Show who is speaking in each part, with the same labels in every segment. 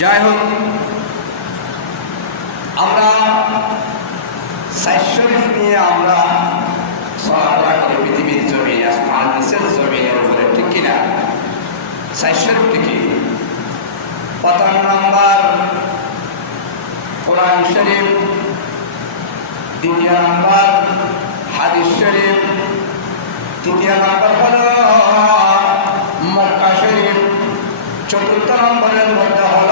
Speaker 1: যাই হোক, আমরা শরীফ নিয়ে আমরা পৃথিবীর জমি আসমান নিচের জমিনের উপরে, ঠিক কিনা? সাইড শরীফ কি? প্রথম নাম্বার, কোরআন শরীফ। দ্বিতীয় নাম্বার, হাদিস শরীফ। তৃতীয় নাম্বার হল মক্কা শরীফ। চতুর্থ নম্বরের মধ্যে হল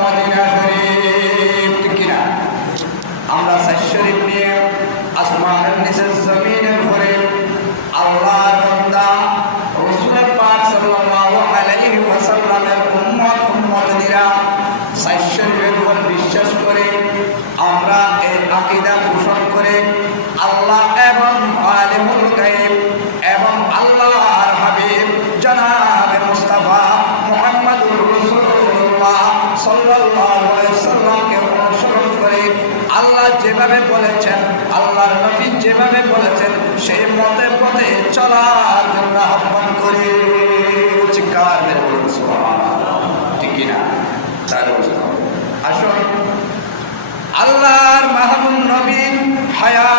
Speaker 1: মদিনা শরীফ ঠিক কিনা আমরা সাইড শরীফ নিয়ে আসমানের নিচের জমিনের উপরে আল্লাহর বান্দা রসুলের পাক সাল্লাল্লাহু আলাইহি ওয়াসাল্লামের উম্মত উম্মতিরা সাইড শরীফের উপর বিশ্বাস করে, আমরা এই আকীদা পোষণ করে আল্লাহ এবং আলিমুল গায়ব এবং আল্লাহর হাবিব জনাবে মুস্তাফা মুহাম্মদুর আলাইহি সাল্লামকে অনুসরণ করে আল্লাহ যেভাবে বলেছেন, আল্লাহর নবী যেভাবে বলেছেন, সেই মতে পথে চলার জন্য আহ্বান করি চিৎকার মেরে বলুন সুবহানাল্লাহ ঠিক কিনা তাহলে বুঝতে হবে। আসুন আল্লাহর মাহবুব নবীন হায়াতুন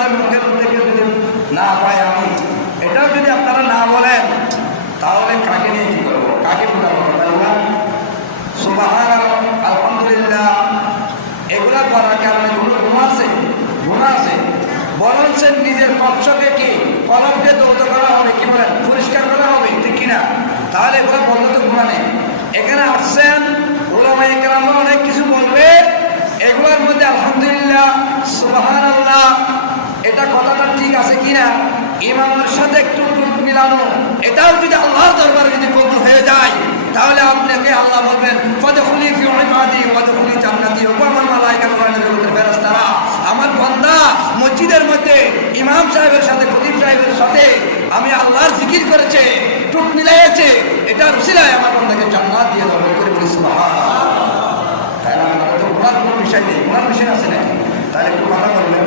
Speaker 1: যদি মুখের থেকে যদি না পাই আমি। এটাও যদি আপনারা না বলেন, তাহলে কাকে নিয়ে কি করব? কাকে বোঝাবো না সুবাহান আলহামদুলিল্লাহ। এগুলা করার কারণে কোনো গুণ আছে গুণ আছে। বরঞ্চ নিজের কক্ষকে কি? কলম দিয়ে দৌড় করা হবে কি বলেন? পরিষ্কার করা হবে, ঠিক কিনা? তাহলে এগুলো বলতে তো গুণা এখানে আসছেন ওলামা একরামরা অনেক কিছু বলবে। এগুলোর মধ্যে আলহামদুলিল্লাহ সুবাহান আল্লাহ এটা কথাটা ঠিক আছে কিনা? ইমামের সাথে একটু মিলানো। এটাও যদি আল্লাহর দরবারে যদি কবুল হয়ে যায়, তাহলে আপনাকে আল্লাহ বলবেন ফদখুলি ফি ইবাদি, ওয়াদখুলি জান্নাতি ওয়া আমার ওয়া জগতের ফেরেশতারা, আমার বান্দা মসজিদের মধ্যে ইমাম সাহেবের সাথে, খতিব সাহেবের সাথে আমি আল্লাহর জিকির করেছে, টুক মিলাইছে এটা রসিলায় আমার বান্দাকে জান্নাত দিয়ে দেবো করে বলি বিষয় নেই। ঘোরার বিষয় আছে নাকি? তাহলে একটু কথা বলবেন।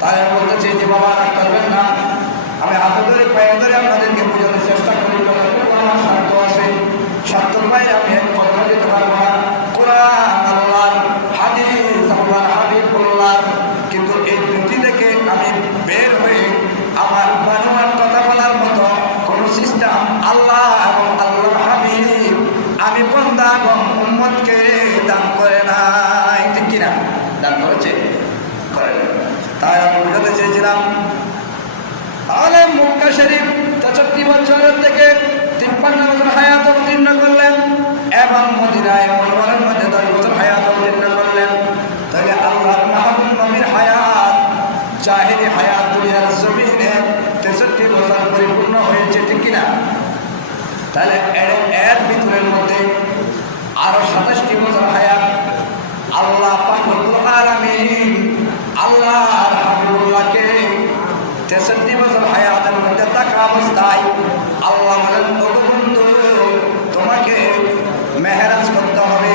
Speaker 1: তাহলে আমি বলতে চাই যে বাবা রাগ করবেন না। আমি হাতে ধরে, পায়ে ধরে আপনাদেরকে বোঝানোর চেষ্টা করি আমার আছে। সত্য ভাই আমি এক কথা দিতে পারব না। কোরআন, আল্লাহর হাদিস, আল্লাহর কিন্তু এই দুটি থেকে আমি বের হয়ে আমার বানোয়ার কথা বলার মতো কোনো সিস্টেম আল্লাহ এবং আল্লাহর তাই আমি বুঝাতে চেয়েছিলাম। তাহলে মক্কা শরীফ চৌষট্টি বছরের থেকে তিপ্পান্ন বছর হায়াত উত্তীর্ণ করলেন এবং মদিনায় মনোবরের মধ্যে দশ বছর হায়াত উত্তীর্ণ করলেন। তাহলে আল্লাহর মাহবুব নবীর হায়াত জাহিরি হায়াত, দুনিয়ার জমিনে তেষট্টি বছর পরিপূর্ণ হয়েছে, ঠিক কিনা? তাহলে এর ভিতরের মধ্যে আরও সাতাশটি বছর হায়াত আল্লাহ পাকুল আলামিন আল্লাহর হাবিবুল্লাহকে তেষট্টি বছর হায়াতের মধ্যে থাকা অবস্থায় আল্লাহ বলেন "ওগো বন্ধু তোমাকে মেহরাজ করতে হবে,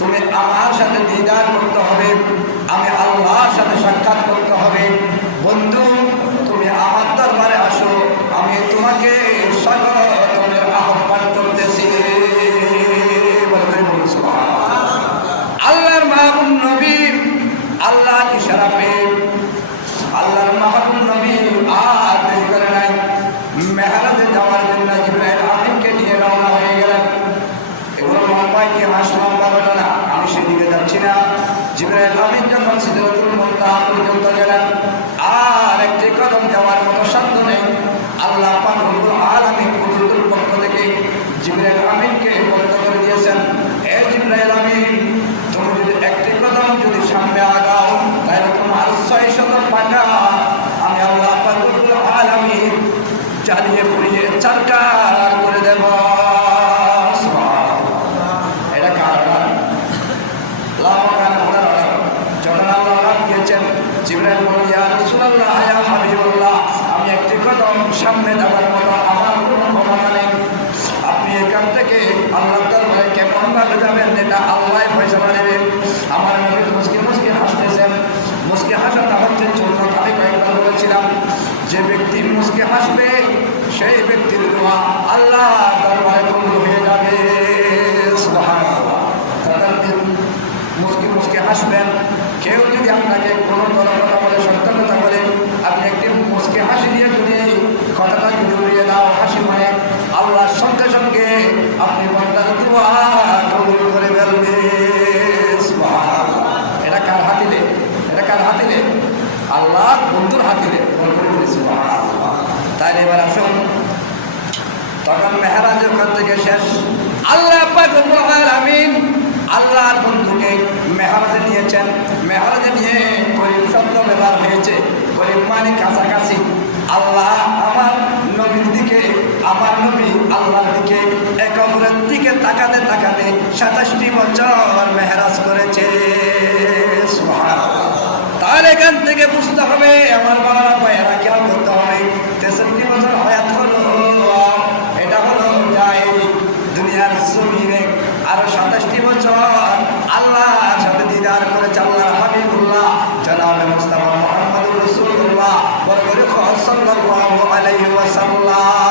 Speaker 1: তুমি আমার সাথে দিদার করতে হবে, আমি আল্লাহর সাথে সাক্ষাৎ করতে হবে বন্ধু তুমি আমার দরবারে আসো আমি তোমাকে স্বাগতমের আহ্বান করতেছি বলে করে বলুন সুবহানাল্লাহ। আল্লাহর মাহবুব নবী আল্লাহ ইশারা পেয়ে আল্লাহর মাহবুব নবী আর দেরি করে নাই মেহরাজে যাওয়ার জন্য জিব্রাইল আমিনকে নিয়ে রওনা হয়ে গেলেন এগুলো লম্বাই কি মাস লম্বা ঘটনা আমি সেদিকে যাচ্ছি না জিব্রাইল আমিন যখন সিদ্ধাতুল মুনতাহা পর্যন্ত গেলেন আর একটি কদম যাওয়ার মতো সাধ্য নেই আল্লাহ পাক রব্বুল আলামিন কুদরতুল পক্ষ থেকে জিব্রাইল আমিনকে বন্ধ করে দিয়েছেন এ জিব্রাইল আমিন তুমি যদি একটি কদম যদি সামনে আগাও তাহলে তোমার ছয় শত পাটা আমি আল্লাহ পাক রব্বুল আলামিন চালিয়ে পুড়িয়ে চারকার করে দেব এটা কার অর্ডার লামাকান আল্লাহর অর্ডার যখন আল্লাহ অর্ডার দিয়েছেন জিবরাইল বলল ইয়া রাসূলুল্লাহ ইয়া হাবিবাল্লাহ আমি একটি কদম সামনে মতো কোনো ক্ষমতা নেই আপনি এখান থেকে আল্লাহর দরবারে কেমন ভাবে যাবেন এটা আল্লাহ ফয়সালা নেবেন আমার নবী মুসকে মুসকে হাসতেছেন মুসকে হাসাটা হচ্ছে চূর্ণ আমি কয়েকবার বলেছিলাম যে ব্যক্তি মুসকে হাসবে, সেই ব্যক্তির দোয়া আল্লাহ দরবারে কবুল হয়ে যাবে সুবহানাল্লাহ তাদের মুসকে মুসকে হাসবেন কেউ যদি আপনাকে কোনো বড় কথা বলে সত্য কথা বলে আপনি একটি মুসকে হাসি দিয়ে যদি কথাটা যদি উড়িয়ে দাও হাসি মানে আল্লাহর সঙ্গে সঙ্গে আপনি বন্ধার দোয়া কবুল করে ফেলবে সুবহানাল্লাহ। এটা কার হাতিলে এটা কার হাতিলে আল্লাহ বন্ধুর বলবে সুবহানাল্লাহ। তাই এবার আসুন। তখন মেহরাজ ওখান থেকে শেষ। আল্লাহ রব্বুল আলামিন আল্লাহর বন্ধুকে মেহরাজে নিয়েছেন। মেহরাজে নিয়ে করিম শব্দ ব্যবহার হয়েছে। করিম মানে কাছাকাছি। আল্লাহ আমার নবীর দিকে, আমার নবী আল্লাহর দিকে, এক অপরের দিকে তাকাতে তাকাতে সাতাশটি বছর বুঝতে হবে, আমার বাবা ভাইয়েরা খেয়াল করতে হবে। তেষট্টি বছর হয়াত হলো, এটা হলো যাই দুনিয়ার জমিনে। আরও সাতাশটি বছর আল্লাহ সাথে দিদার করে চাল্লার হাবিবুল্লাহ, জনাব মুস্তাফা মোহাম্মদ রসুল্লাহ বরকরি সাল্লাল্লাহু আলাইহি ওয়াসাল্লাম।